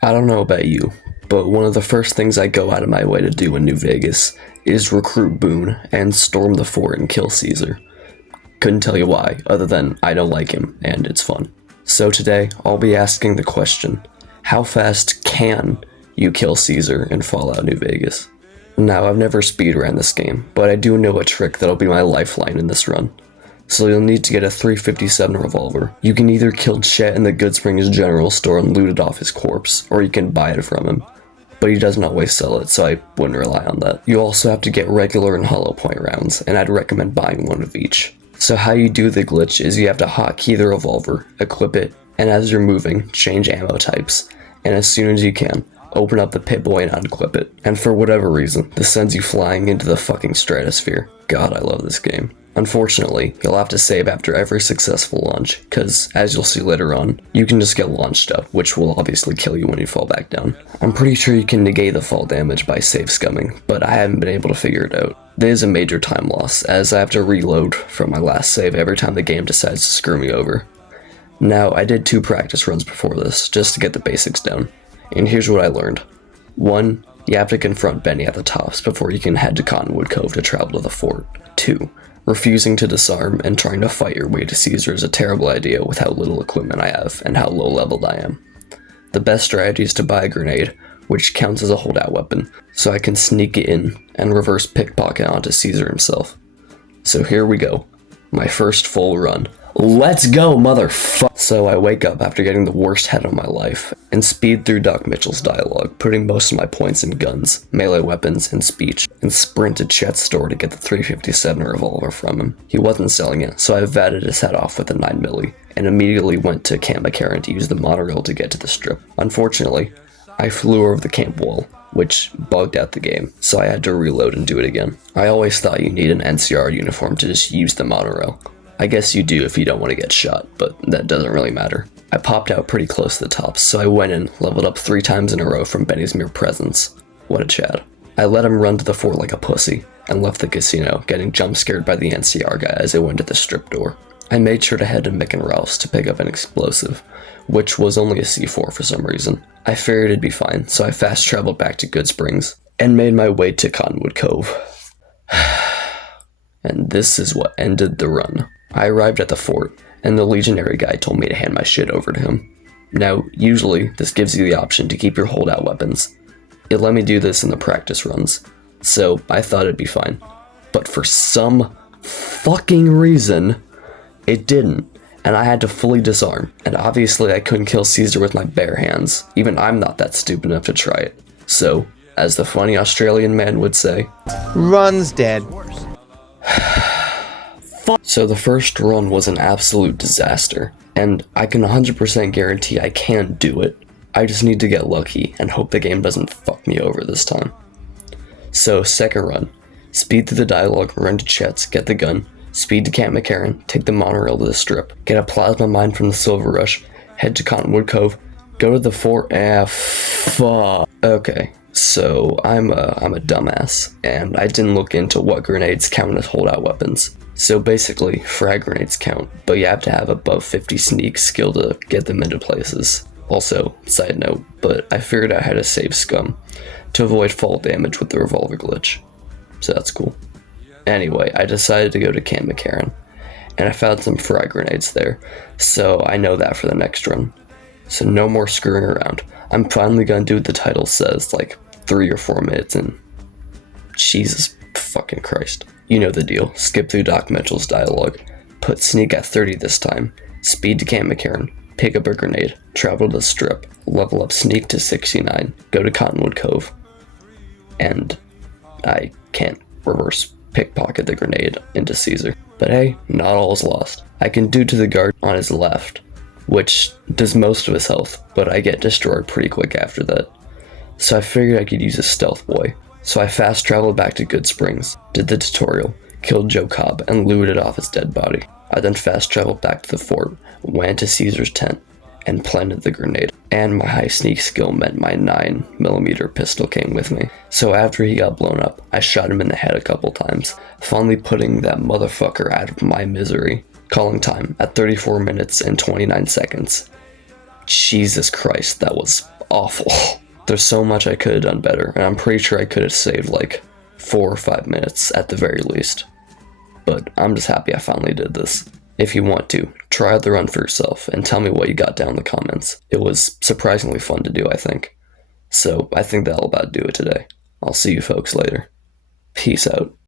I don't know about you, but one of the first things I go out of my way to do in New Vegas is recruit Boone and storm the fort and kill Caesar. Couldn't tell you why, other than I don't like him and it's fun. So today, I'll be asking the question, how fast can you kill Caesar in Fallout New Vegas? Now, I've never speedrun this game, but I do know a trick that'll be my lifeline in this run. So you'll need to get a 357 revolver. You can either kill Chet in the Goodsprings general store and loot it off his corpse, or you can buy it from him. But he doesn't always sell it, so I wouldn't rely on that. You also have to get regular and hollow point rounds, and I'd recommend buying one of each. So how you do the glitch is you have to hotkey the revolver, equip it, and as you're moving, change ammo types. And as soon as you can, open up the Pip-Boy and unclip it. And for whatever reason, this sends you flying into the fucking stratosphere. God, I love this game. Unfortunately, you'll have to save after every successful launch, cause, as you'll see later on, you can just get launched up, which will obviously kill you when you fall back down. I'm pretty sure you can negate the fall damage by save scumming, but I haven't been able to figure it out. There is a major time loss, as I have to reload from my last save every time the game decides to screw me over. Now, I did 2 practice runs before this, just to get the basics down, and here's what I learned. 1, you have to confront Benny at the tops before you can head to Cottonwood Cove to travel to the fort. 2, refusing to disarm and trying to fight your way to Caesar is a terrible idea with how little equipment I have and how low leveled I am. The best strategy is to buy a grenade, which counts as a holdout weapon, so I can sneak it in and reverse pickpocket onto Caesar himself. So here we go, my first full run. Let's go, motherfucker! So I wake up after getting the worst head of my life, and speed through Doc Mitchell's dialogue, putting most of my points in guns, melee weapons, and speech, and sprint to Chet's store to get the 357 revolver from him. He wasn't selling it, so I vatted his head off with a 9mm, and immediately went to Camp McCarran to use the monorail to get to the strip. Unfortunately, I flew over the camp wall, which bugged out the game, so I had to reload and do it again. I always thought you need an NCR uniform to just use the monorail. I guess you do if you don't want to get shot, but that doesn't really matter. I popped out pretty close to the tops, so I went in, leveled up 3 times in a row from Benny's mere presence. What a Chad. I let him run to the fort like a pussy, and left the casino, getting jump scared by the NCR guy as I went to the strip door. I made sure to head to Mick and Ralph's to pick up an explosive, which was only a C4 for some reason. I figured it'd be fine, so I fast traveled back to Goodsprings, and made my way to Cottonwood Cove. And this is what ended the run. I arrived at the fort, and the legionary guy told me to hand my shit over to him. Now, usually, this gives you the option to keep your holdout weapons. It let me do this in the practice runs, so I thought it'd be fine. But for some fucking reason, it didn't, and I had to fully disarm, and obviously I couldn't kill Caesar with my bare hands. Even I'm not that stupid enough to try it. So, as the funny Australian man would say, run's dead. So the first run was an absolute disaster, and I can 100% guarantee I can do it. I just need to get lucky and hope the game doesn't fuck me over this time. So second run, speed through the dialogue, run to Chet's, get the gun, speed to Camp McCarran, take the monorail to the strip, get a plasma mine from the Silver Rush, head to Cottonwood Cove, go to the fort, fuck. Okay, so I'm a dumbass, and I didn't look into what grenades count as holdout weapons. So basically, frag grenades count, but you have to have above 50 sneak skill to get them into places. Also, side note, but I figured out how to save scum to avoid fall damage with the revolver glitch. So that's cool. Anyway, I decided to go to Camp McCarran, and I found some frag grenades there, so I know that for the next run. So no more screwing around. I'm finally gonna do what the title says, like 3 or 4 minutes in. Jesus fucking Christ. You know the deal. Skip through Doc Mitchell's dialogue. Put sneak at 30 this time. Speed to Camp McCarran. Pick up a grenade. Travel to the strip. Level up sneak to 69. Go to Cottonwood Cove. And I can't reverse pickpocket the grenade into Caesar. But hey, not all is lost. I can do to the guard on his left, which does most of his health, but I get destroyed pretty quick after that. So I figured I could use a stealth boy. So I fast traveled back to Goodsprings, did the tutorial, killed Joe Cobb, and looted off his dead body. I then fast traveled back to the fort, went to Caesar's tent, and planted the grenade. And my high sneak skill meant my 9mm pistol came with me. So after he got blown up, I shot him in the head a couple times, finally putting that motherfucker out of my misery. Calling time at 34 minutes and 29 seconds. Jesus Christ, that was awful. There's so much I could have done better, and I'm pretty sure I could have saved like 4 or 5 minutes at the very least. But I'm just happy I finally did this. If you want to, try out the run for yourself and tell me what you got down in the comments. It was surprisingly fun to do, I think. So I think that'll about do it today. I'll see you folks later. Peace out.